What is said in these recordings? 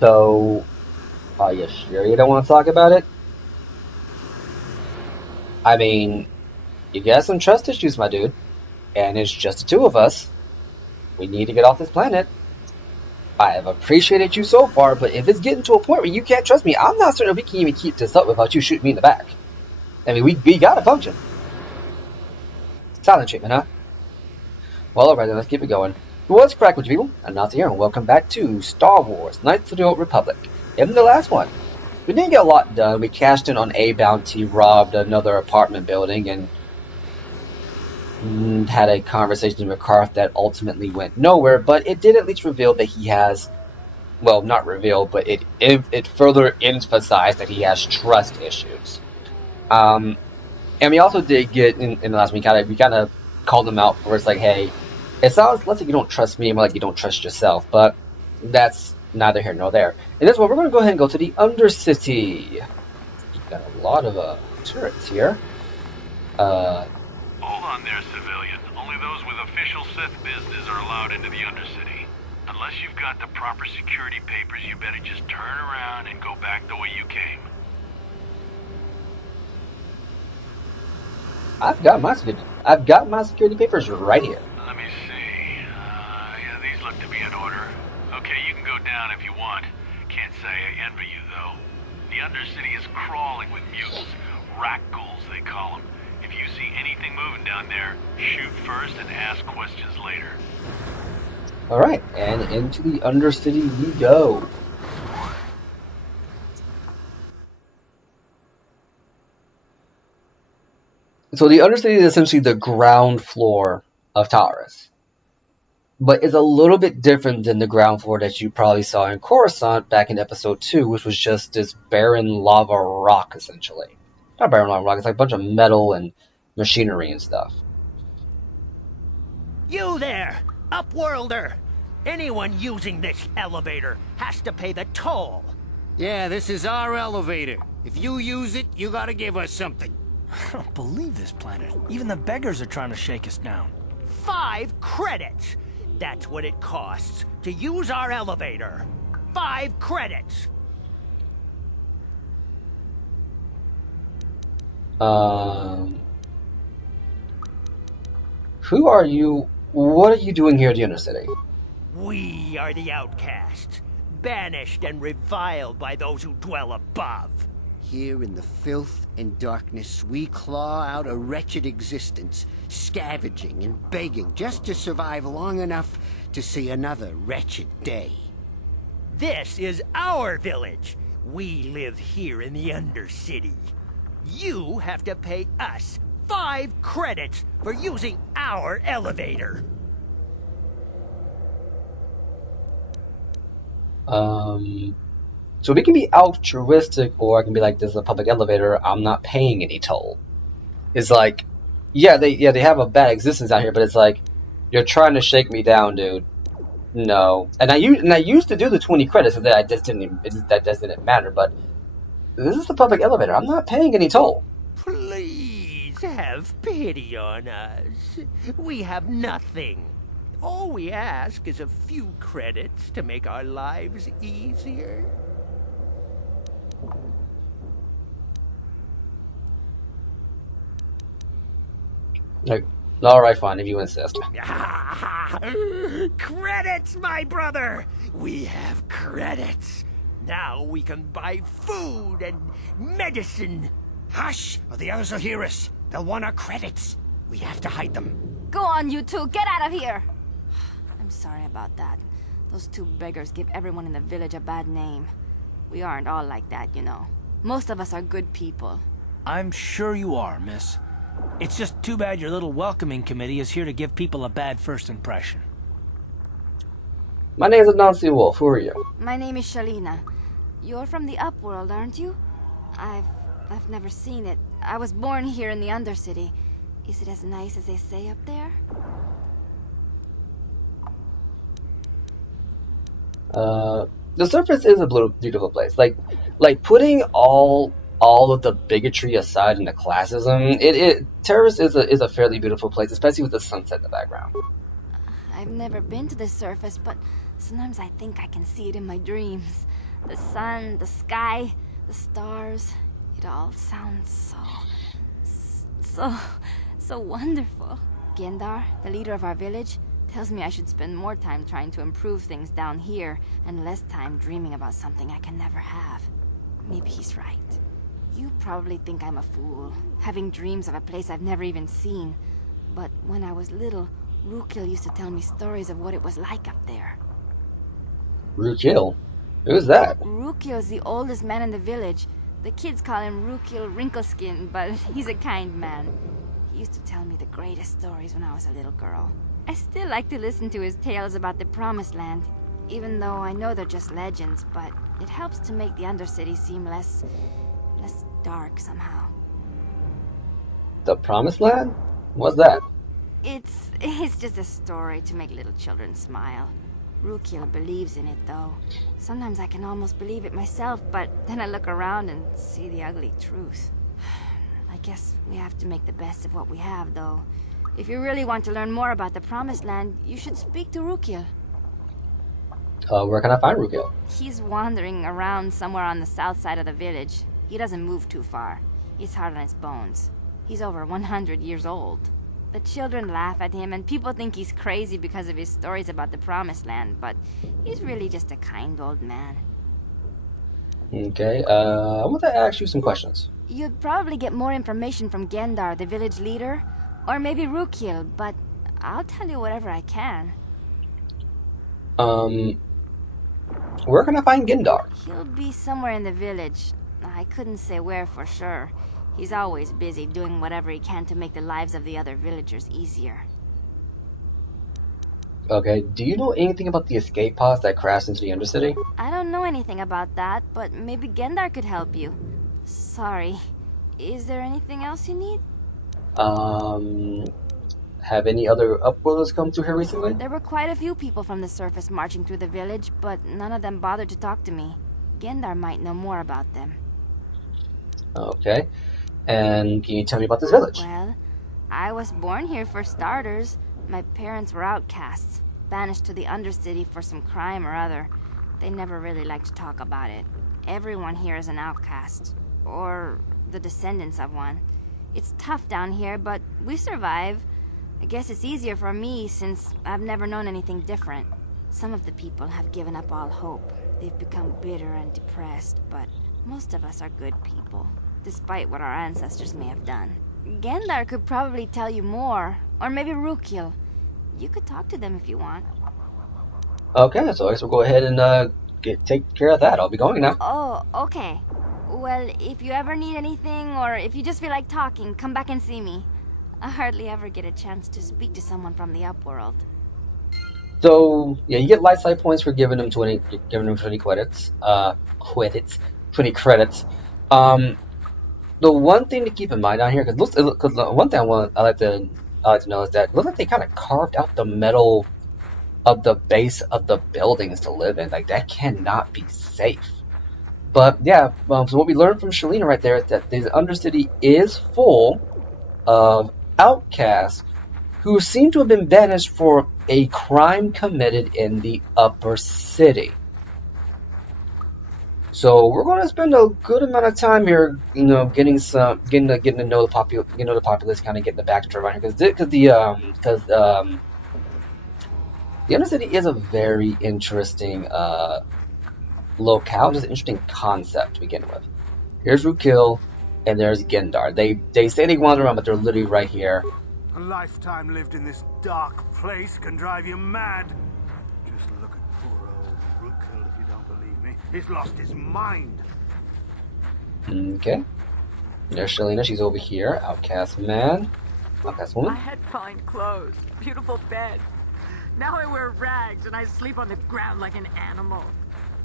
So, are you sure you don't want to talk about it? I mean, you got some trust issues, my dude, and it's just the two of us. We need to get off this planet. I have appreciated you so far, but if it's getting to a point where you can't trust me, I'm not certain we can even keep this up without you shooting me in the back. I mean, we gotta function. Silent treatment, huh? Well, alright then, let's keep it going. What's crack with you people? Anansi here, and welcome back to Star Wars Knights of the Old Republic. In the last one, we didn't get a lot done. We cashed in on a bounty, robbed another apartment building, and had a conversation with Karth that ultimately went nowhere, but it did at least reveal that he has, well, not reveal, but it further emphasized that he has trust issues. And we also did get in the last week, we kind of called him out for it's like, hey, it sounds less like you don't trust me, more like you don't trust yourself, but that's neither here nor there. In this one, we're going to go ahead and go to the Undercity. You've got a lot of turrets here. Hold on there, civilian. Only those with official Sith business are allowed into the Undercity. Unless you've got the proper security papers, you better just turn around and go back the way you came. I've got my security papers right here. Let me see. Yeah, these look to be in order. Okay, you can go down if you want. Can't say I envy you, though. The Undercity is crawling with mutants. Rat ghouls, they call them. If you see anything moving down there, shoot first and ask questions later. Alright, and into the Undercity we go. So the Undercity is essentially the ground floor of Taurus. But it's a little bit different than the ground floor that you probably saw in Coruscant back in episode 2, which was just this barren lava rock, essentially. Not barren lava rock, it's like a bunch of metal and machinery and stuff. You there, Upworlder! Anyone using this elevator has to pay the toll. Yeah, this is our elevator. If you use it, you gotta give us something. I don't believe this planet. Even the beggars are trying to shake us down. 5 credits! That's what it costs to use our elevator. 5 credits! Who are you? What are you doing here at the Undercity? We are the outcasts, banished and reviled by those who dwell above. Here in the filth and darkness, we claw out a wretched existence, scavenging and begging just to survive long enough to see another wretched day. This is our village. We live here in the Undercity. You have to pay us 5 credits for using our elevator. So we can be altruistic, or I can be like, this is a public elevator, I'm not paying any toll. It's like, yeah, they have a bad existence out here, but it's like, you're trying to shake me down, dude. No. And I used to do the 20 credits, so that just didn't matter, but this is the public elevator. I'm not paying any toll. Please have pity on us. We have nothing. All we ask is a few credits to make our lives easier. Like, alright, fine, if you insist. Credits, my brother! We have credits. Now we can buy food and medicine. Hush, or the others will hear us. They'll want our credits. We have to hide them. Go on, you two. Get out of here. I'm sorry about that. Those 2 beggars give everyone in the village a bad name. We aren't all like that, you know. Most of us are good people. I'm sure you are, miss. It's just too bad your little welcoming committee is here to give people a bad first impression. My name is Anansi Wolf. Who are you? My name is Shalina. You're from the Upworld, aren't you? I've never seen it. I was born here in the Undercity. Is it as nice as they say up there? The surface is a beautiful place. Like putting all of the bigotry aside and the classism, Terrace is a fairly beautiful place, especially with the sunset in the background. I've never been to the surface, but sometimes I think I can see it in my dreams. The sun, the sky, the stars. It all sounds so wonderful. Gendar, the leader of our village, tells me I should spend more time trying to improve things down here and less time dreaming about something I can never have. Maybe he's right. You probably think I'm a fool, having dreams of a place I've never even seen. But when I was little, Rukil used to tell me stories of what it was like up there. Rukil? Who's that? Rukil's the oldest man in the village. The kids call him Rukil Wrinkleskin, but he's a kind man. He used to tell me the greatest stories when I was a little girl. I still like to listen to his tales about the Promised Land, even though I know they're just legends, but it helps to make the Undercity seem less dark somehow. The Promised Land? What's that? It's just a story to make little children smile. Rukil believes in it, though. Sometimes I can almost believe it myself, but then I look around and see the ugly truth. I guess we have to make the best of what we have, though. If you really want to learn more about the Promised Land, you should speak to Rukil. Where can I find Rukil? He's wandering around somewhere on the south side of the village. He doesn't move too far. He's hard on his bones. He's over 100 years old. The children laugh at him, and people think he's crazy because of his stories about the Promised Land, but he's really just a kind old man. Okay, I want to ask you some questions. You'd probably get more information from Gendar, the village leader, or maybe Rukil, but I'll tell you whatever I can. Where can I find Gendar? He'll be somewhere in the village. I couldn't say where for sure. He's always busy doing whatever he can to make the lives of the other villagers easier. Okay, do you know anything about the escape pods that crashed into the Undercity? I don't know anything about that, but maybe Gendar could help you. Sorry. Is there anything else you need? Have any other upworlders come through here recently? There were quite a few people from the surface marching through the village, but none of them bothered to talk to me. Gendar might know more about them. Okay. And can you tell me about this village? Well, I was born here for starters. My parents were outcasts, banished to the Undercity for some crime or other. They never really liked to talk about it. Everyone here is an outcast, or the descendants of one. It's tough down here, but we survive. I guess it's easier for me since I've never known anything different. Some of the people have given up all hope. They've become bitter and depressed, but most of us are good people, despite what our ancestors may have done. Gendar could probably tell you more, or maybe Rukil. You could talk to them if you want. Okay, so I guess we'll go ahead and take care of that. I'll be going now. Oh, okay. Well, if you ever need anything, or if you just feel like talking, come back and see me. I hardly ever get a chance to speak to someone from the Upworld. So yeah, you get light side points for giving them 20 credits. 20 credits. The one thing to keep in mind down here, because one thing I like to know is that it looks like they kind of carved out the metal of the base of the buildings to live in. Like, that cannot be safe. But yeah, so what we learned from Shalina right there is that the Undercity is full of outcasts who seem to have been banished for a crime committed in the upper city. So we're going to spend a good amount of time here, getting to know the populace, kind of getting the backstory around here, because the Undercity is a very interesting locale, just an interesting concept to begin with. Here's Rukil, and there's Gendar. They say they wander around, but they're literally right here. A lifetime lived in this dark place can drive you mad. Just look at poor old Rukil if you don't believe me. He's lost his mind. Okay. There's Shalina. She's over here. Outcast man. Outcast woman. I had fine clothes, beautiful bed. Now I wear rags and I sleep on the ground like an animal.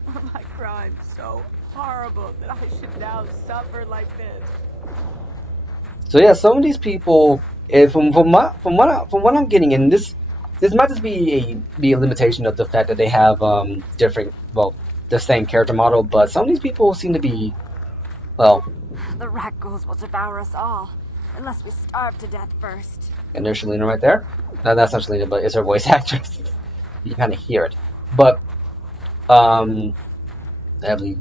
Were my crimes so horrible that I should now suffer like this? So yeah, some of these people, from what I'm getting, and this might just be a limitation of the fact that they have the same character model, but some of these people seem to be, well. The rat ghouls will devour us all, unless we starve to death first. And there's Shalina right there. No, that's not Shalina, but it's her voice actress. You kind of hear it, but I believe.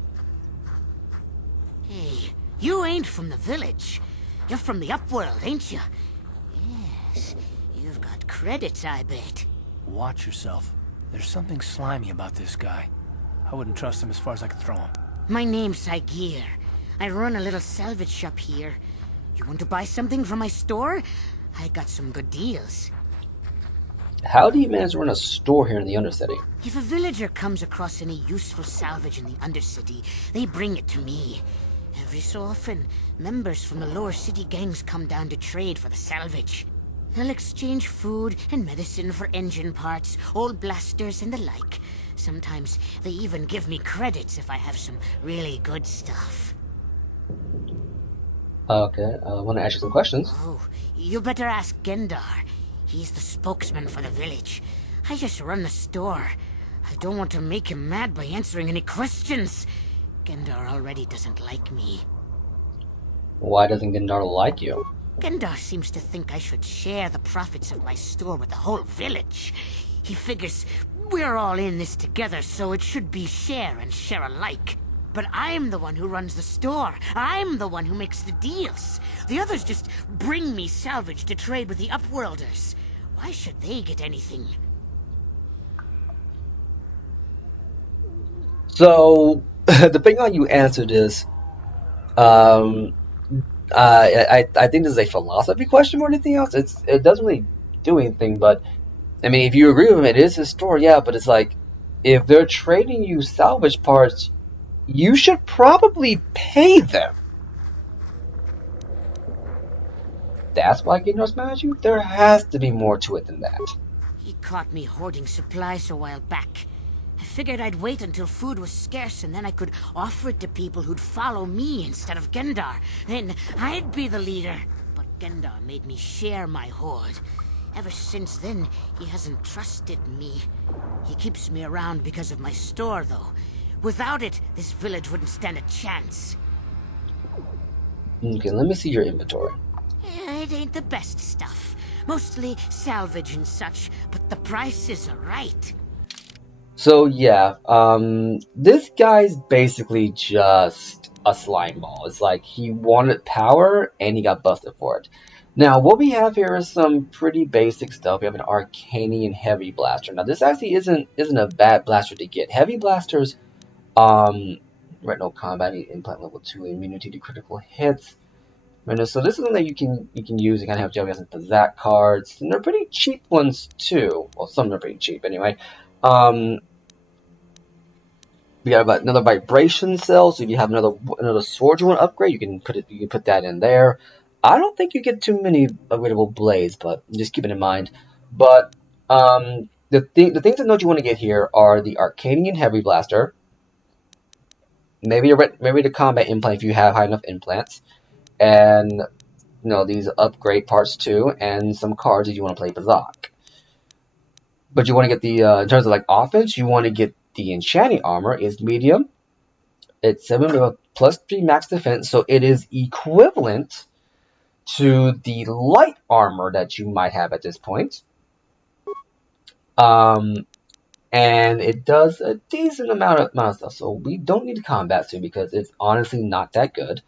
Hey, you ain't from the village. You're from the upworld, ain't you? Yes, you've got credits, I bet. Watch yourself. There's something slimy about this guy. I wouldn't trust him as far as I could throw him. My name's Saigir. I run a little salvage shop here. You want to buy something from my store? I got some good deals. How do you manage to run a store here in the Undercity? If a villager comes across any useful salvage in the Undercity, they bring it to me. Every so often, members from the lower city gangs come down to trade for the salvage. They'll exchange food and medicine for engine parts, old blasters and the like. Sometimes they even give me credits if I have some really good stuff. Okay, I want to ask you some questions. Oh, you better ask Gendar. He's the spokesman for the village. I just run the store. I don't want to make him mad by answering any questions. Gendar already doesn't like me. Why doesn't Gendar like you? Gendar seems to think I should share the profits of my store with the whole village. He figures we're all in this together, so it should be share and share alike. But I'm the one who runs the store. I'm the one who makes the deals. The others just bring me salvage to trade with the Upworlders. Why should they get anything? So, depending on you answer this, um, I think this is a philosophy question more than anything else. It doesn't really do anything, but I mean, if you agree with him, it is his store, yeah. But it's like, if they're trading you salvage parts, you should probably pay them. That's why Gendar's mad at you? There has to be more to it than that. He caught me hoarding supplies a while back. I figured I'd wait until food was scarce and then I could offer it to people who'd follow me instead of Gendar. Then I'd be the leader. But Gendar made me share my hoard. Ever since then, he hasn't trusted me. He keeps me around because of my store, though. Without it, this village wouldn't stand a chance. Okay, let me see your inventory. It ain't the best stuff. Mostly salvage and such, but the prices are right. So yeah, this guy's basically just a slime ball. It's like he wanted power and he got busted for it. Now, what we have here is some pretty basic stuff. We have an Arcane Heavy Blaster. Now, this actually isn't a bad blaster to get. Heavy blasters, retinal combat implant level 2 immunity to critical hits. Right, so this is something that you can use. You kind of have to have some Pizzak cards, and they're pretty cheap ones too. Well, some are pretty cheap anyway. We got about another vibration cell, so if you have another sword you want to upgrade, you can put that in there. I don't think you get too many upgradable blades, but just keep it in mind. But the things to note you want to get here are the Arcanian Heavy Blaster, maybe the combat implant if you have high enough implants, and these upgrade parts too, and some cards if you want to play Pizzak. But you want to get the in terms of like offense, you want to get the Enchanti Armor. Is medium. It's 7 with a +3 max defense, so it is equivalent to the light armor that you might have at this point. And it does a decent amount of stuff, so we don't need to combat soon because it's honestly not that good.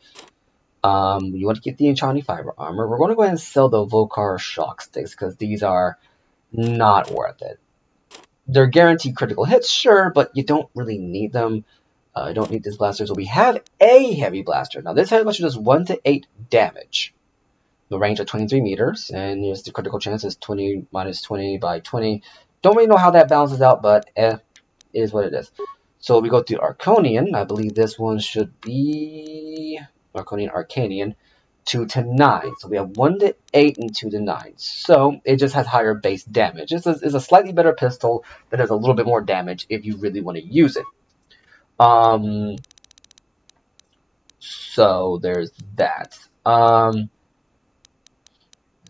You want to get the Enchanti Fiber Armor. We're going to go ahead and sell the Volcar Shock Sticks because these are not worth it. They're guaranteed critical hits, sure, but you don't really need them. You don't need this blaster. So we have a heavy blaster. Now this heavy blaster does 1 to 8 damage. The range of 23 meters, and here's the critical chance is 20 minus 20 by 20. Don't really know how that balances out, but it is what it is. So we go to Arcanian. I believe this one should be Arcanian 2 to 9. So we have 1 to 8 and 2 to 9. So it just has higher base damage. It's a slightly better pistol that has a little bit more damage if you really want to use it. So there's that. Let's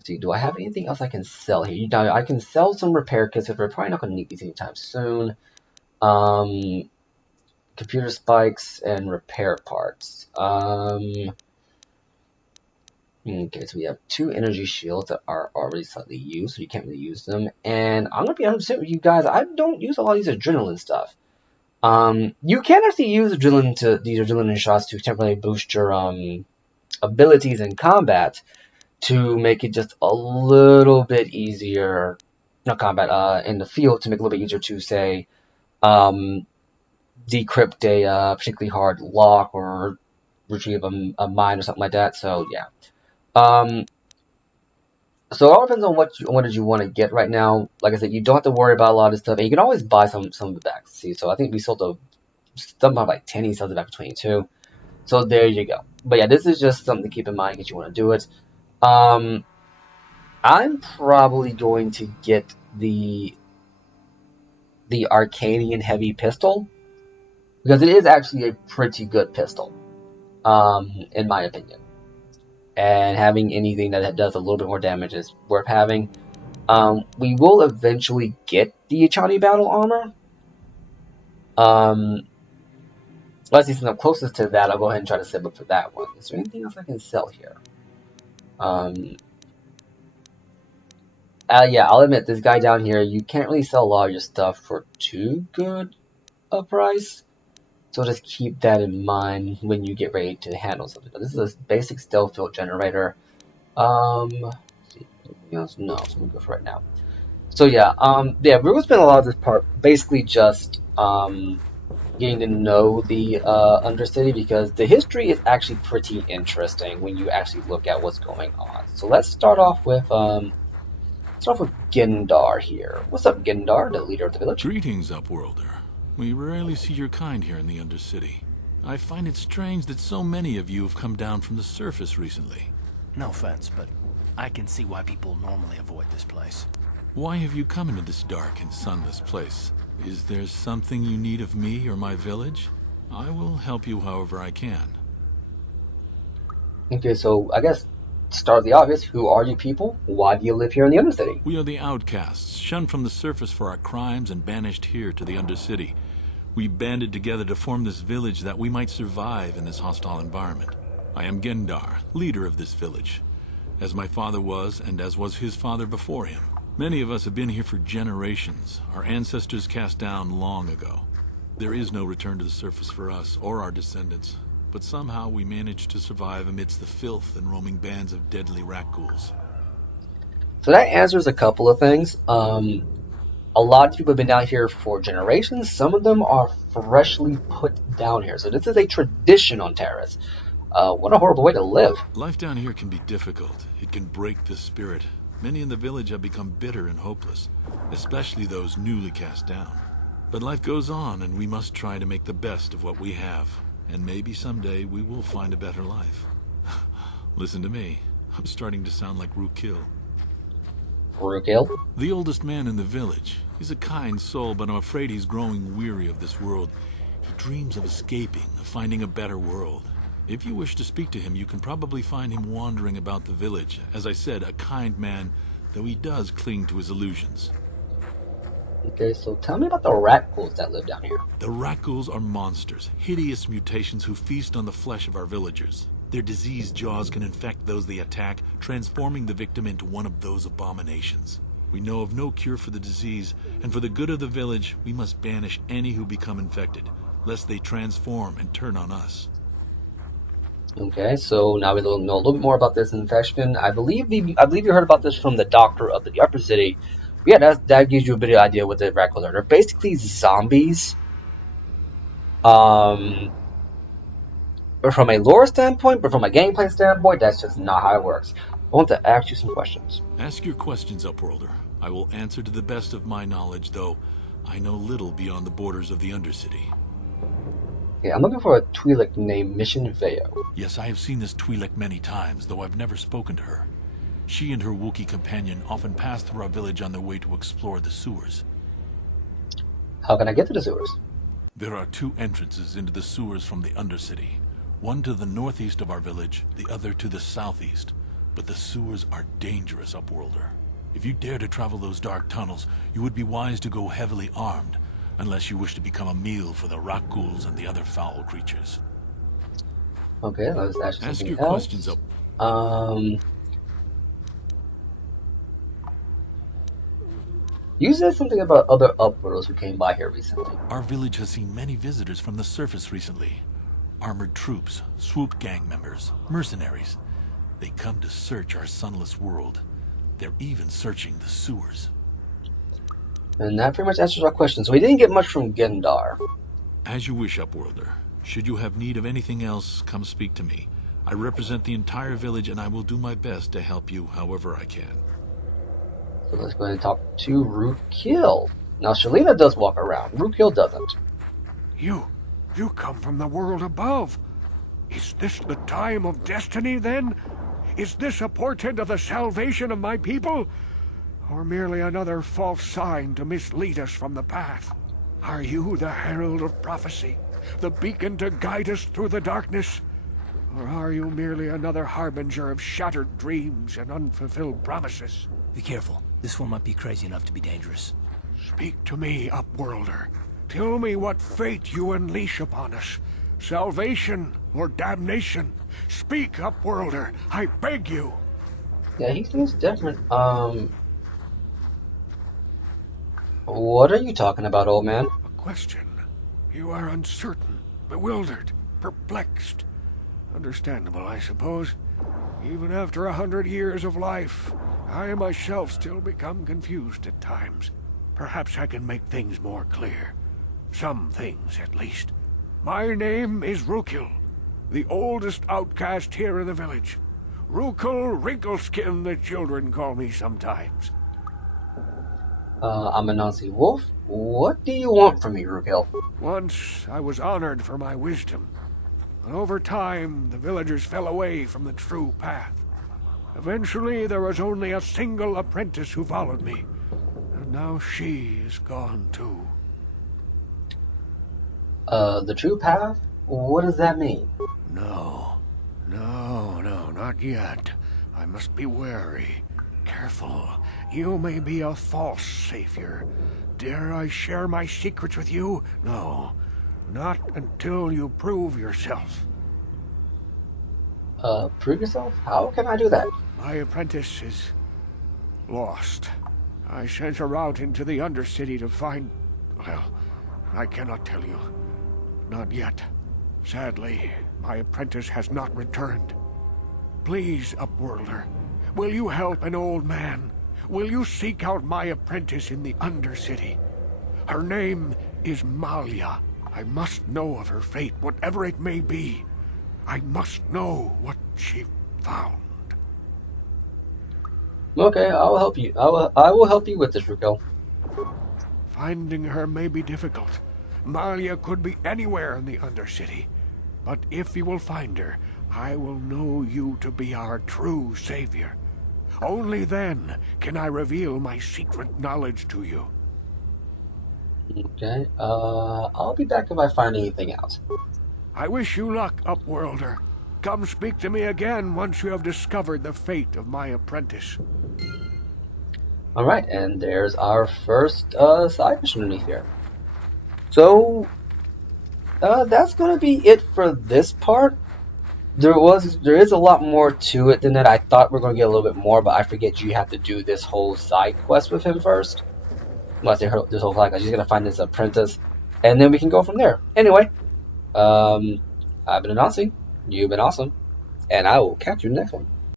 see, do I have anything else I can sell here? I can sell some repair kits if we're probably not going to need these anytime soon. Computer spikes and repair parts. Okay, so we have 2 energy shields that are already slightly used, so you can't really use them. And I'm going to be honest with you guys, I don't use a lot of these adrenaline stuff. You can actually use these adrenaline shots to temporarily boost your abilities in combat to make it just a little bit easier, not combat, in the field to make it a little bit easier to say, decrypt a particularly hard lock or retrieve a mine or something like that. So yeah. Um, so it all depends on what did you want to get right now. Like I said, you don't have to worry about a lot of stuff, and you can always buy some of it back. See, so I think we sold something about like 10, he sells it back for 22. So there you go. But yeah, this is just something to keep in mind if you want to do it. Um, I'm probably going to get the Arcane heavy pistol because it is actually a pretty good pistol, in my opinion. And having anything that does a little bit more damage is worth having. We will eventually get the Enchanti battle armor. Let's see, since I'm closest to that, I'll go ahead and try to save up for that one. Is there anything else I can sell here? Yeah, I'll admit, this guy down here, you can't really sell a lot of your stuff for too good a price. So just keep that in mind when you get ready to handle something. But this is a basic stealth field generator. Let's see, anything else? No, so we'll go for right now. So yeah, we're gonna spend a lot of this part basically just getting to know the Undercity because the history is actually pretty interesting when you actually look at what's going on. So let's start off with Gendar here. What's up, Gendar, the leader of the village? Greetings, Upworlder. We rarely see your kind here in the Undercity. I find it strange that so many of you have come down from the surface recently. No offense, but I can see why people normally avoid this place. Why have you come into this dark and sunless place? Is there something you need of me or my village? I will help you however I can. Okay, so I guess start the obvious. Who are you people? Why do you live here in the Undercity? We are the outcasts, shunned from the surface for our crimes and banished here to the Undercity. We banded together to form this village that we might survive in this hostile environment. I am Gendar, leader of this village, as my father was and as was his father before him. Many of us have been here for generations, our ancestors cast down long ago. There is no return to the surface for us or our descendants, but somehow we managed to survive amidst the filth and roaming bands of deadly rat ghouls. So that answers a couple of things. A lot of people have been down here for generations. Some of them are freshly put down here. So this is a tradition on Terrace. What a horrible way to live. Life down here can be difficult. It can break the spirit. Many in the village have become bitter and hopeless, especially those newly cast down. But life goes on, and we must try to make the best of what we have. And maybe someday we will find a better life. Listen to me. I'm starting to sound like Rookil. Rookil? The oldest man in the village. He's a kind soul, but I'm afraid he's growing weary of this world. He dreams of escaping, of finding a better world. If you wish to speak to him, you can probably find him wandering about the village. As I said, a kind man, though he does cling to his illusions. Okay, so tell me about the rat ghouls that live down here. The rat ghouls are monsters, hideous mutations who feast on the flesh of our villagers. Their diseased jaws can infect those they attack, transforming the victim into one of those abominations. We know of no cure for the disease, and for the good of the village, we must banish any who become infected, lest they transform and turn on us. Okay, so now we know a little bit more about this infection. I believe you heard about this from the doctor of the upper city. Yeah, that gives you a bit of idea what the rat ghouls are. They're basically zombies. But from a lore standpoint, but from a gameplay standpoint, that's just not how it works. I want to ask you some questions. Ask your questions, Upworlder. I will answer to the best of my knowledge, though I know little beyond the borders of the Undercity. Okay, I'm looking for a Twi'lek named Mission Veo. Yes, I have seen this Twi'lek many times, though I've never spoken to her. She and her Wookiee companion often pass through our village on their way to explore the sewers. How can I get to the sewers? There are two entrances into the sewers from the Undercity. One to the northeast of our village, the other to the southeast. But the sewers are dangerous, Upworlder. If you dare to travel those dark tunnels, you would be wise to go heavily armed, unless you wish to become a meal for the rat ghouls and the other foul creatures. Okay, let's ask Ask something your else. questions up. You said something about other upworlders who came by here recently. Our village has seen many visitors from the surface recently. Armored troops, swoop gang members, mercenaries. They come to search our sunless world. They're even searching the sewers. And that pretty much answers our question. So we didn't get much from Gendar. As you wish, Upworlder. Should you have need of anything else, come speak to me. I represent the entire village and I will do my best to help you however I can. So let's go ahead and talk to Rukil. Now, Shalina does walk around. Rukil doesn't. You come from the world above. Is this the time of destiny, then? Is this a portent of the salvation of my people? Or merely another false sign to mislead us from the path? Are you the herald of prophecy? The beacon to guide us through the darkness? Or are you merely another harbinger of shattered dreams and unfulfilled promises? Be careful. This one might be crazy enough to be dangerous. Speak to me, Upworlder. Tell me what fate you unleash upon us. Salvation or damnation? Speak, Upworlder. I beg you. Yeah, he seems different. What are you talking about, old man? A question. You are uncertain, bewildered, perplexed. Understandable, I suppose. Even after 100 years of life, I myself still become confused at times. Perhaps I can make things more clear. Some things, at least. My name is Rukil, the oldest outcast here in the village. Rukil Wrinkleskin, the children call me sometimes. I'm Anansi Wolf. What do you want from me, Rukil? Once I was honored for my wisdom. But over time, the villagers fell away from the true path. Eventually, there was only a single apprentice who followed me. And now she is gone too. The true path? What does that mean? No, not yet. I must be wary. Careful. You may be a false savior. Dare I share my secrets with you? No, not until you prove yourself. Prove yourself? How can I do that? My apprentice is lost. I sent her out into the Undercity to find... Well, I cannot tell you. Not yet. Sadly, my apprentice has not returned. Please, Upworlder, will you help an old man? Will you seek out my apprentice in the Undercity? Her name is Malia. I must know of her fate, whatever it may be. I must know what she found. Okay, I will help you. I will help you with this, Rukil. Finding her may be difficult. Malia could be anywhere in the Undercity. But if you will find her, I will know you to be our true savior. Only then can I reveal my secret knowledge to you. Okay, I'll be back if I find anything out. I wish you luck, Upworlder. Come speak to me again once you have discovered the fate of my apprentice. Alright, and there's our first side mission underneath here. So, that's gonna be it for this part. There is a lot more to it than that. I thought we are gonna get a little bit more, but I forget you have to do this whole side quest with him first. Well, I say this whole side quest. He's gonna find this apprentice, and then we can go from there. Anyway, I've been Anansi. You've been awesome, and I will catch you in the next one.